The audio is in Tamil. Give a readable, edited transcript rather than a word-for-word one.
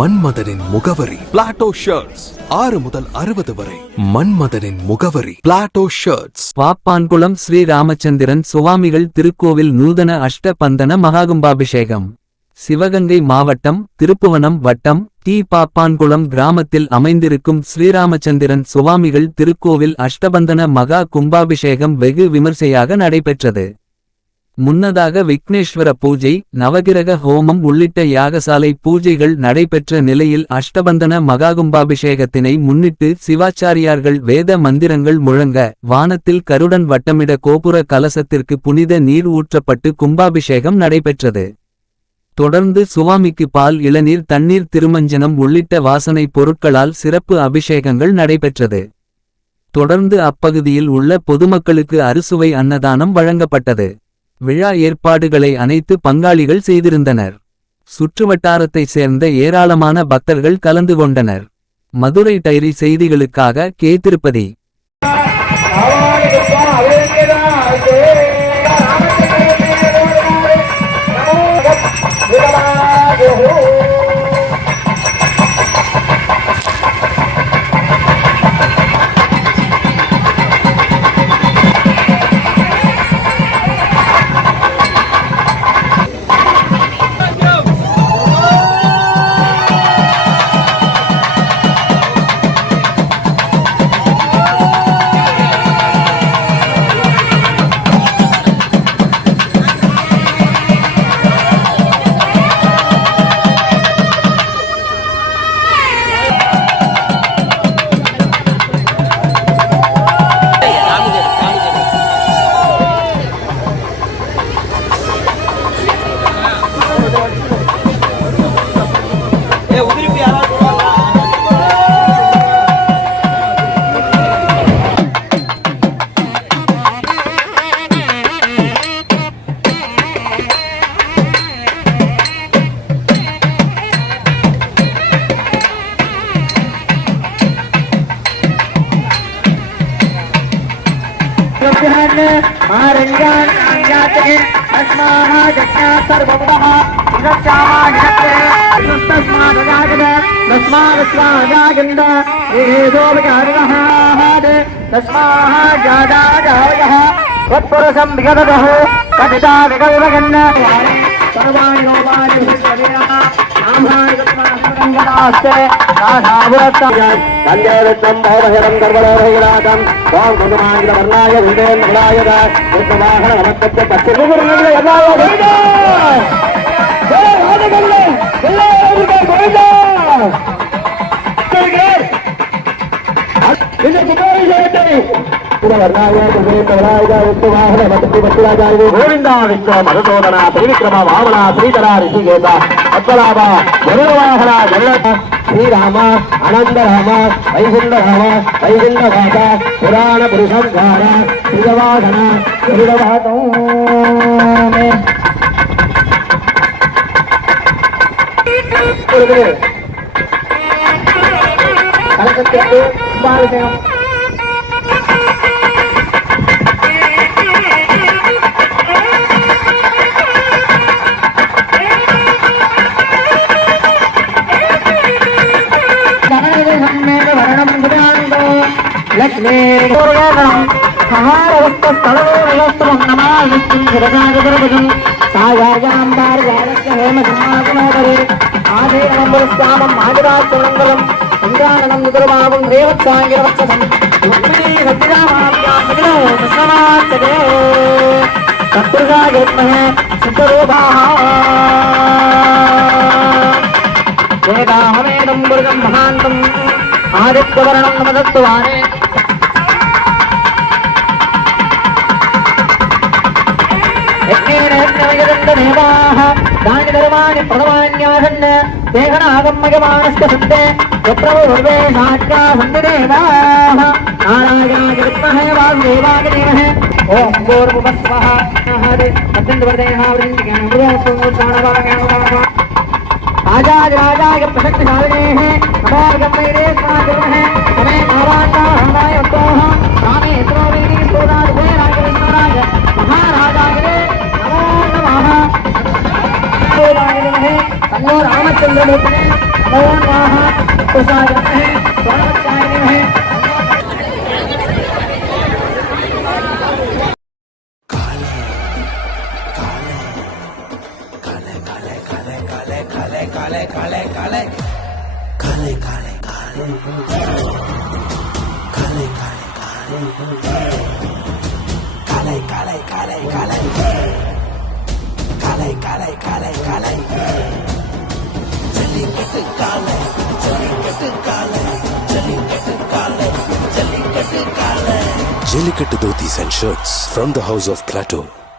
மன்மதனின் முகவரி பிளாட்டோ ஷர்ட்ஸ் 6 முதல் 60 வரை. மன்மதனின் முகவரி பிளாட்டோ ஷர்ட்ஸ். பாப்பான்குளம் ஸ்ரீ ராமச்சந்திரன் சுவாமிகள் திருக்கோவில் நூதன அஷ்டபந்தன மகாகும்பாபிஷேகம். சிவகங்கை மாவட்டம் திருப்புவனம் வட்டம் டி. பாப்பான்குளம் கிராமத்தில் அமைந்திருக்கும் ஸ்ரீராமச்சந்திரன் சுவாமிகள் திருக்கோவில் அஷ்டபந்தன மகா கும்பாபிஷேகம் வெகு விமர்சையாக நடைபெற்றது. முன்னதாக விக்னேஸ்வர பூஜை, நவகிரக ஹோமம் உள்ளிட்ட யாகசாலை பூஜைகள் நடைபெற்ற நிலையில் அஷ்டபந்தன மகாகும்பாபிஷேகத்தினை முன்னிட்டு சிவாச்சாரியார்கள் வேத மந்திரங்கள் முழங்க வானத்தில் கருடன் வட்டமிட கோபுர கலசத்திற்கு புனித நீர் ஊற்றப்பட்டு கும்பாபிஷேகம் நடைபெற்றது. தொடர்ந்து சுவாமிக்கு பால், இளநீர், தண்ணீர், திருமஞ்சனம் உள்ளிட்ட வாசனை பொருட்களால் சிறப்பு அபிஷேகங்கள் நடைபெற்றது. தொடர்ந்து அப்பகுதியில் உள்ள பொதுமக்களுக்கு அறுசுவை அன்னதானம் வழங்கப்பட்டது. விழா ஏற்பாடுகளை அனைத்து பங்காளிகள் செய்திருந்தனர். சுற்றுவட்டாரத்தைச் சேர்ந்த ஏராளமான பக்தர்கள் கலந்து கொண்டனர். மதுரை டைரி செய்திகளுக்காக கே. திருப்பதி. గోవిందా విశ్వ మధుసూదన త్రివిక్రమ వామన శ్రీధర ఋషికేశ పద్మనాభ గరుడవాహన గరుడ శ్రీరామ అనందరామ వైకుంఠరామ వైకుంఠవాస పురాణ పురుషంకార శ్రీవాసన శ్రీవాసం కలకత్తా కుమారసేనం లక్ష్మీ సహారవస్తస్థలవేస్తవం నమావిష్ణుం శిరసాగరభుజం సాయాజాంబార్యాలస్య హేమసింహాసనోదరే ఆదేనంబురస్వామం ఆదిరాచోళంగలం సంజాననం నిదుర్భావం రేవత్సాంగిరవత్ససం రుక్మిణీ సత్యరామాభ్యామగిలో కృష్ణమాచరే తత్పురుషాయత్మహే సిద్ధరూపాః వేదాహమేదం మురుగం మహాంతం ఆదిత్యవర్ణం నమదత్వానే దాని ధర్మాన్ని ప్రథమాన్యాసన్న దేహనాగమ్మయమానస్య సంతే పుత్రవోర్వేషాఖ్యా సంతి దేవాః నారాయణాయ విద్మహే వాసుదేవాయ ధీమహి ఓం భూర్భువస్వః राजाय प्रशक्तिशालिने नमोर्गम्भीरे स्वादिमहे नमे नारायणाय उत्तमः रामे स्रोवेणी सोदारुभयराय विष्णुराय महाराजाय नमो नमः तन्नो रामचंद्रमूर्तये नमो नमः कुशाय नमः स्वागताय नमः Jellicut dhotis and shirts from the house of Plateau.